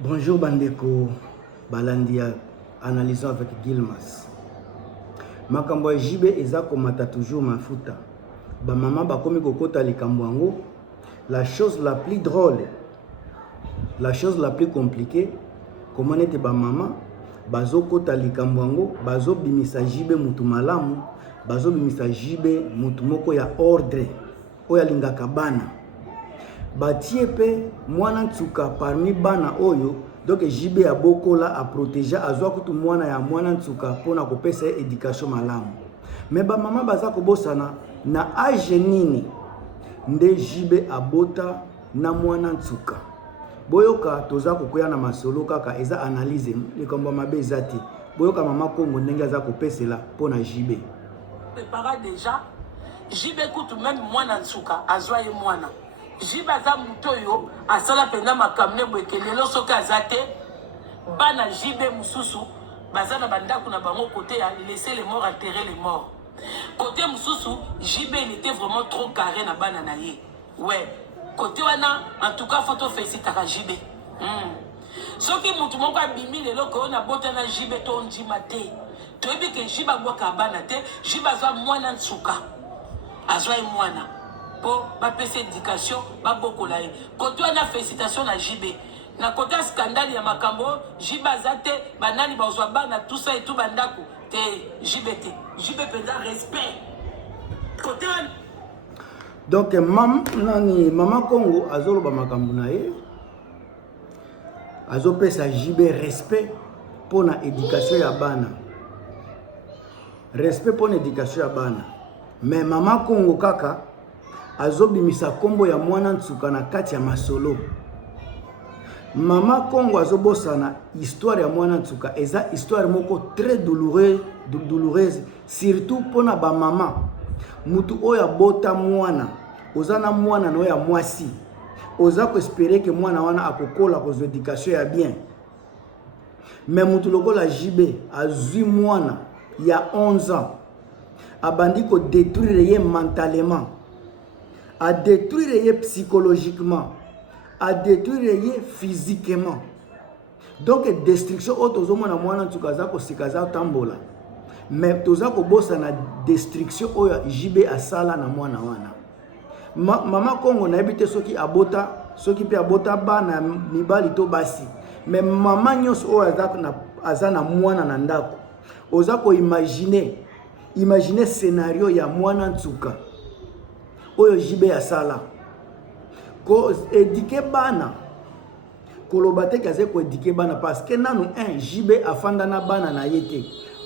Bonjour Bandeko, Balandia, analysant avec Gilmas. Makambo ya jibe eza komata toujours mafuta. Ba mama bakomi kokota likambo yango. La chose la plus drôle, la chose la plus compliquée, comment était ba mama bazo kota likambo yango, bazo bimisa jibe mutu malamu, bazo bimisa jibe mutu moko ya ordre, oya lingaka bana. Batie pe mwana ntsuka parmi bana oyo, donc jibe ya bokola a protéger azwa kutu mwana ya mwana ntsuka pona kopesa éducation malamu. Mais ba mama baza kobosana na age nini nde jibe abota na mwana ntsuka. Boyoka toza kokoya na masolo kaka eza analyse likambo mabe ezati. Boyoka mama Kongo ndenge aza kopesela pona jibe. Prépara déjà jibe kutu même mwana ntsuka azwa ye mwana. Jiba za mutoyo asala penda makamne bwekelelo soka azate bana jibe mususu bazana bandaku na bango côté ya laisser les morts enterrer les morts. Côté mususu jibe il était vraiment trop carré na bana na ye. Ouais, côté wana en tout cas photo féliciter à jibe. Soki mutu moko abimi lelo ko na bota na jibe to ndima te. Toyebi ke jiba boka bana te, jiba za mwana ntsuka. Azwa mwana. Pour ma PC éducation, ma beaucoup là. Quand tu as une félicitation à JB, na côté scandale ya makambo, JB azate, banani bazwa na tout ça et tout bandaku, te JBT, JB penda respect. Côté donc maman Congo azolo ba makambo na ye. Azo pesa JB respect pour na éducation ya bana. Respect pour l'éducation ya bana. Mais maman Congo kaka azobimisa kombo ya mwana ntsuka na kati ya masolo. Mama Kongo azobosana histoire ya mwana ntsuka eza histoire moko très douloureuse surtout pona ba mama. Mutu oya bota mwana, ozana mwana no ya mwasi. Oza ko espérer que mwana wana akokola ko éducation ya bien. Mais mutu lokola jibe azui mwana ya 11 ans. Abandi ko détruire ye mentalement. À détruire psychologiquement, à détruire physiquement. Donc destruction auto na mwana ntukaza ko sikaza tambola. Mais toza ko bossa na destruction oya jibe asala na mwana wana. Mama Kongo na ebite soki abota, soki pe abota bana mibali to basi. Mais mama nyos oya azana mwana na ndako. Oza ko imaginer scénario ya mwana ntuka. Oyo jibe ya sala ko éduquer bana kolobate kaze ko éduquer bana parce que nanu jibe afanda na bana na yete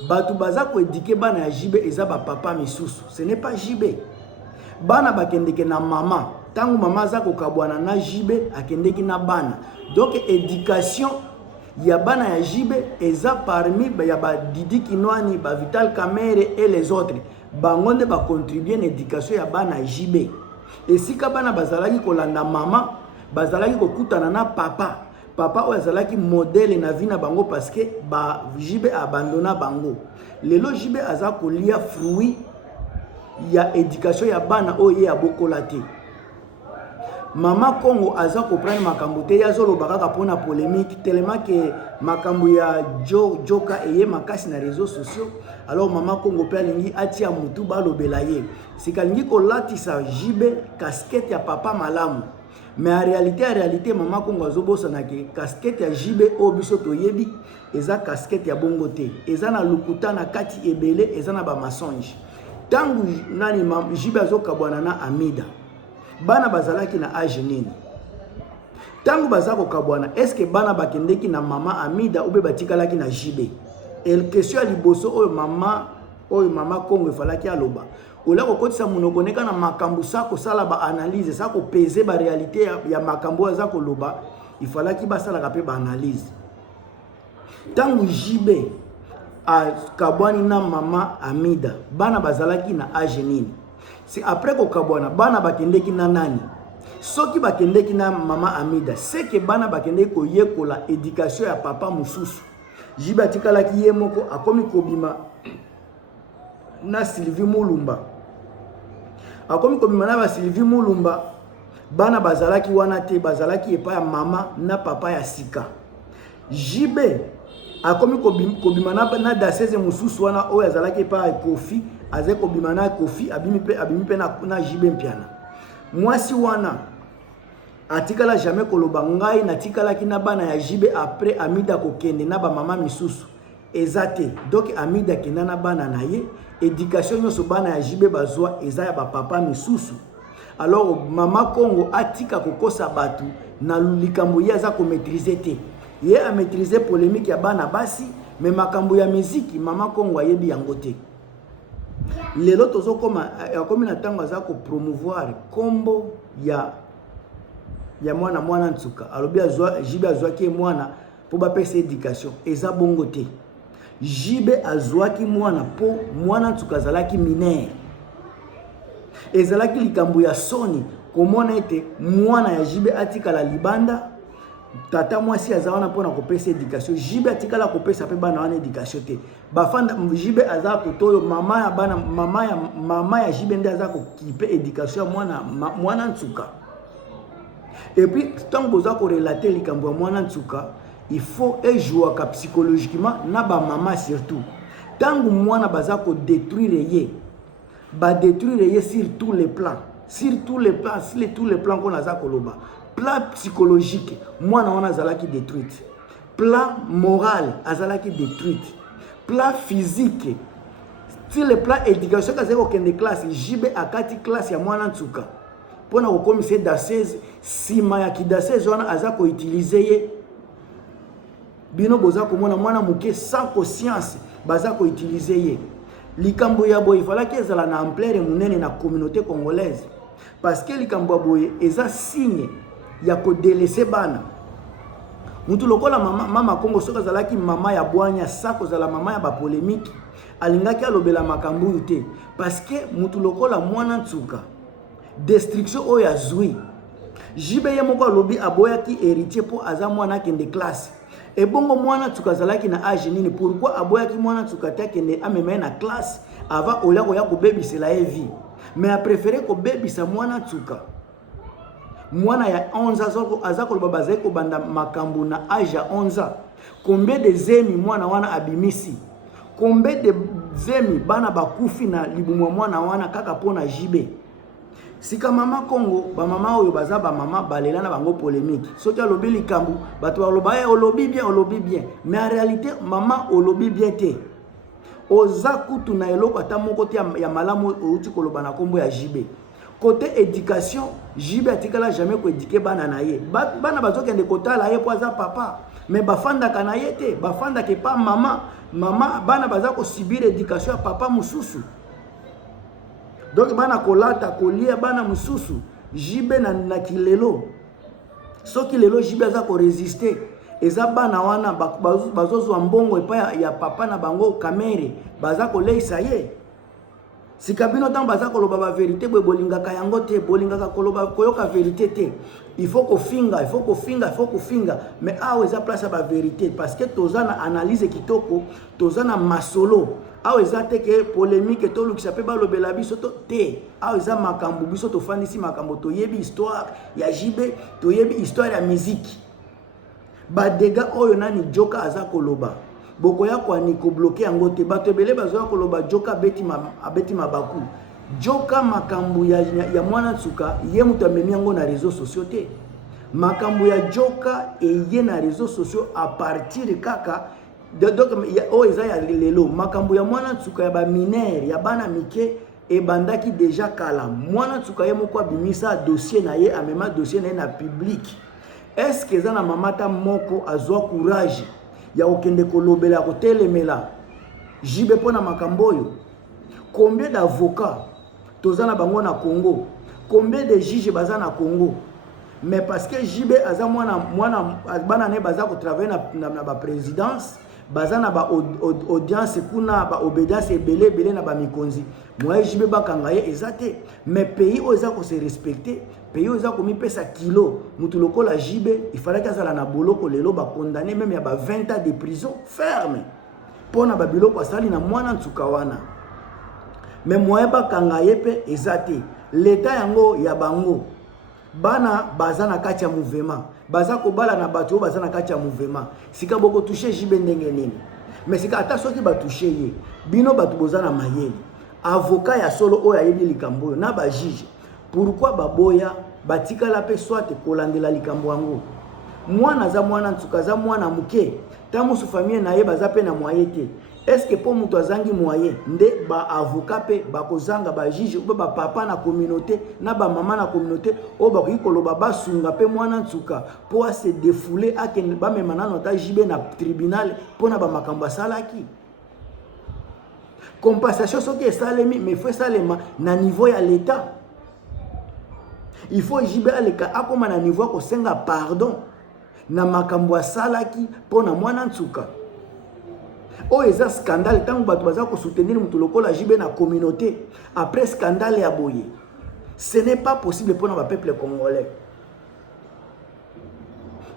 batu baza ko éduquer bana ya jibe eza ba papa misusu, ce n'est pas jibe bana bakendeke na mama tangu mama za ko kabwana na jibe akendeki na bana. Donc éducation ya bana ya jibe eza parmi ya ba Didi Kinwani, ba Vital Kamerhe et les autres. Bangonde ba contribuer na éducation ya bana jibe. Et si ka bana bazalaki kolanda mama, bazalaki kokutana na papa. Papa oyo azalaki modèle na vie na bango parce que ba jibe abandonna bango. Lelo jibe aza kolia fruit ya éducation ya bana oyo ya bokola te. Mama Kongo aza comprendre makambo te ya zolo bakaka pona polémique tellement que makambo ya joka eye makasi na réseaux sociaux. Alors Mama Kongo pe alingi atia mutu balobela ye sikalingi ko latisa jibe casquette ya papa malamu. Mais en réalité Mama Kongo azobosa na ke casquette ya jibe o biso toyebi eza casquette ya bongo te, eza na lukuta na kati ebele, eza na ba mensonge. Tangu nani jibe azokabwana na Amida bana bazalaki na age nini? Tangu bazako kabwana, est-ce que bana bakendeki na mama Amida ube batikalaki na jibe? El question ya liboso oyo mama Kongo falaki aloba. Ola ko kotisa munoko neka na makambu sako sala ba analyse, sako peser ba réalité ya makambu azako loba, il falaki basala kape ba analyse. Tangu jibe a kabwani na mama Amida, bana bazalaki na age nini? C'est après ko kabwana bana bakendeki na nani? Soki bakendeki na mama Amida, c'est que bana bakendeki ko yekola éducation ya papa mususu. Jiba tikalaki ye moko akomi kobima na Sylvie Mulumba. Akomi kobima na ba Sylvie Mulumba, bana bazalaki wana te, bazalaki epa ya mama na papa ya sika. JB akomi kobima na daseze mususu wana oyo azalaki pa Kofi aze kobima na Kofi abimi pe na JB mpiana mwasi wana atikala jamais koloba ngai natikalaki na bana ya JB après Amida kokende na ba mama misusu ezate donc Amida kenda na bana na ye éducation nyonso bana ya JB bazwa eza ya ba papa misusu. Alors mama Congo atika kokosa batu na likambo ya za ko maîtriser te ye a maîtriser polémique ya bana basi mais makambo ya musique mama Congo ayebi yango te. Lelo tozo koma akomi na tango za ko promouvoir kombo ya mwana ntuka alobi azwa JB azwaki mwana po ba pesa éducation eza bongo te. JB azwaki mwana po mwana ntuka zalaki mineur ezalaki likambo ya soni komona ete mwana ya JB atikala libanda tata mwasi azawana pona kopesa éducation JB atikala kopesa pe bana wana éducation te bafanda JB azaka kotoyo mama ya JB nde azaka kokipe éducation mwana ntuka. Et puis tant que vous avez relaté likambo ya mwana ntuka il faut jouer psychologiquement na ba mama surtout tant que mwana baza ko détruire ye ba détruire ye sur tous les plans qu'on a za koloba plan psychologique mwana wana azalaki détruite plan moral azalaki détruite plan physique sur le plan éducation kaza ko kende classe JB akati classe ya mwana ntuka pona ko commissaire d'assise sima ya kidasese wana aza ko utiliser ye bino boza ko mwana muke sans conscience baza ko utiliser ye likambo ya boye falaki ezala na ampleur munene na communauté congolaise parce que likambo ya boye eza signe ya ko délaisser bana mutu lokola mama Congo soka zalaki mama ya bwanya sako zala mama ya ba polémique alingaki alobela makambo te parce que mutu lokola mwana ntuka destruction oyo azwi JB ye moko alobi aboyaki héritier po aza mwana kende classe et bongo mwana ntuka zalaki na âge nini pourquoi aboyaki mwana ntuka ta kende amema na classe avant olia ko ya ko bebisela ye vie mais a préféré ko bebisa mwana ntuka mwana ya 11 ans aza ko babaza ko banda makambo na âge ya 11 ans combien de zemi mwana wana abimisi combien de zemi bana bakufi na libumu mwana wana kaka pona JB. Sika mama Congo ba mama oyo baza ba mama balela na bango polémique soki alobi likambu bato baloba olobi bien mais en réalité mama olobi bien te oza kutu na eloko ata moko te ya malamu outi koloba na kombo ya JB. Côté éducation JB atikala jamais ko éduquer bana na ye bana bazokende kotala ye po aza papa mais bafanda kana ye te bafanda ke pa mama bana baza ko subir éducation ya papa mususu. Donc bana kolata kolia bana mususu JB na kilelo soki lelo JB aza ko résister eza bana wana bazozwa mbongo epa ya papa na bango kamere baza koleisa ye sikabino tant baza koloba ba vérité bolingaka yango te bolingaka koloba koyoka vérité te il faut ko finga mais awe eza place ba vérité parce que tozana analyse kitoko tozana masolo awe eza te ke polémique to lukisa pe balobela biso to te awe eza makambo biso to fandisi makambo to yebi histoire ya JB to yebi histoire ya musique ba dega oyo nani joka aza koloba boko ya kwa ni ko bloquer yango te bato ebele bazoya koloba joka abeti mabaku joka makambo ya mwana ntuka ye mutu amemi yango na réseaux sociaux te makambo ya joka eye na réseaux sociaux à partir kaka donc o eza ya lelo makambo ya mwana ntuka ya ba mineur ya bana mike ebandaki déjà kala mwana ntuka ye moko abimisa dossier na ye amema dossier na ye na public. Est-ce que eza na mamata moko azwa courage ya okende kolobela ko telemela JB pona makambo oyo? Combien d'avocats tozana bango na Congo, combien de juges baza na Congo, mais parce que JB aza mwana bana ne baza ko travailler na ba présidence baza na ba audience kuna ba obédience belé na ba mikonzi moi JB bakanga ye ezate mais pays oza ko se respecter pays oza ko mi pesa kilo mutu lokola JB il fallait qu'azala na boloko lelo ba condamné même ya ba 20 ans de prison ferme pona ba biloko asali na mwana ntuka wana mais moi bakanga ye pe ezate l'état yango ya bango bana baza na kati ya mouvement baza kobala na bato baza na kati ya mouvement sika boko toucher jibe ndenge nini mais sika ata soki ba toucher ye bino bato boza na mayele avocat ya solo oyo ayebi likambo oyo na ba juge pourquoi baboya batikala pe soit kolandela likambo yango mwana za mwana ntuka za mwana muke tamu su famille na ye baza pe na moyen te est-ce que pour muto azangi moyen nde ba avocat pe bakozanga ba juge ou ba papa na communauté na ba mama na communauté o ba koloba basunga pe mwana ntuka pour se défouler a ken ba mema na nota jibe na tribunal pona ba makambo salaki compensation soki esalemi mais faut salema na niveau ya l'état il faut jibe aleka akoma na niveau ko senga pardon na makambo salaki pona mwana ntuka o eza scandale tango bato baza ko soutenir mutu lokola jibe na communauté après scandale ya boye ce n'est pas possible pour notre peuple congolais.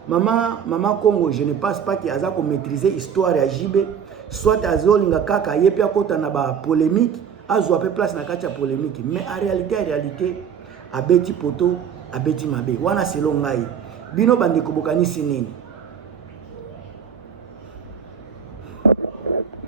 Maman Congo, je ne pense pas qu'il y a à maîtriser l'histoire ya jibe soit azolinga kaka yepi akota na ba polémique azwa pe place na kati ya polémique mais en réalité abeti poto abeti mabe wana selon ngai bino bande ko bokanisi nini